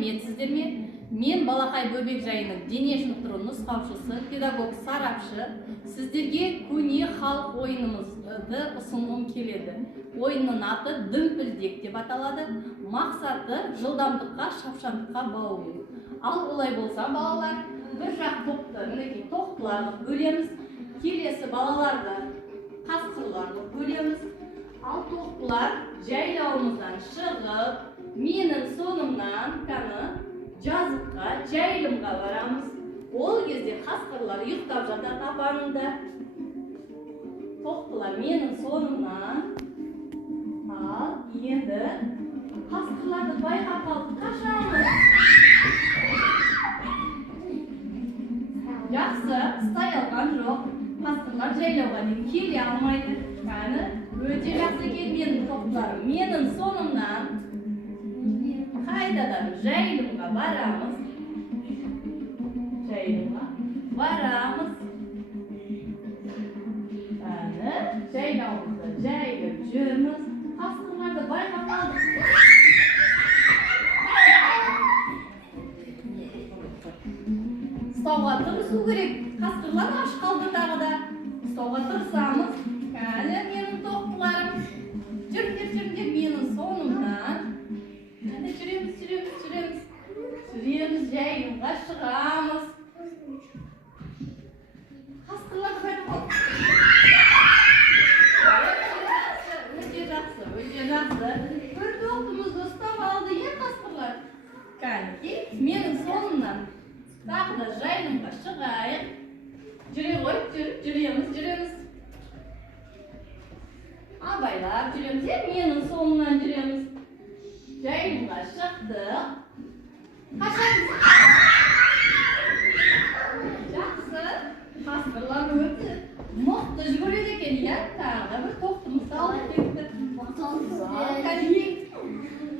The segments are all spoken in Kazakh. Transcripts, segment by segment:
сәлеметсіздер ме? Мен Балақай бөбек жайының дене шынықтыру нұсқаушысы, педагог сарапшы. Сіздерге көне халық ойынымызды ұсынғым келеді. Ойынның аты дүмпілдек деп аталады. Мақсаты жылдамдыққа, шапшаңдыққа баулу. Ал олай болса, балалар, бір жақ топты, мінекей тоқтыларды бөлеміз. Келесі балаларды қасқырларды бөлеміз. Ал тоқтылар жайлауымыздан шығып, менің соңымнан жазыққа, жайылымға барамыз. Ол кезде қасқырлар ұйықтап жатады апанында. Тоқтылар менің соңымнан. Ал енді қасқырларды байқап қалып қашамыз. Жақсы, ұстай алған жоқ. Қасқырлар жайлауға дейін келе алмайды. Өте жақсы екен менің тоқтыларым. Менің соңымнан қайтадан жайылымға барамыз. Жайылымға барамыз. Жайлауымызды жайылып жүрміз. Қасқырларды байқап қалдық. Ұстауға тырысу керек. Қасқырлар аш қалды тағы да. Ұстауға тырысамыз. Менің тоқтыларым. Жүріңдер менің соңымнан. Жүреміз, жайылымға шығамыз. Қасқырларды байқап қалдық. Өте жақсы. Бір тоқтымызды ұстап алды, қасқырлар. Менің соңымнан тағы да жайылымға шығайық. Жүреміз. Абайлап жүреміз, менің соңымнан жүреміз. Жайылымға шықтық. Қашамыз. Жақсы. Қасқырлар өте мықты жүгіреді екен, тағы да бір тоқтымызды алып кетті.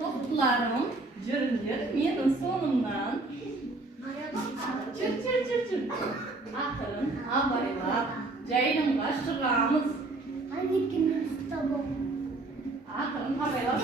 Тоқтыларым, жүріңдер, менің соңымнан. Жүр. Ақырын абайлап жайылымға шығамыз. Ақырын абайлап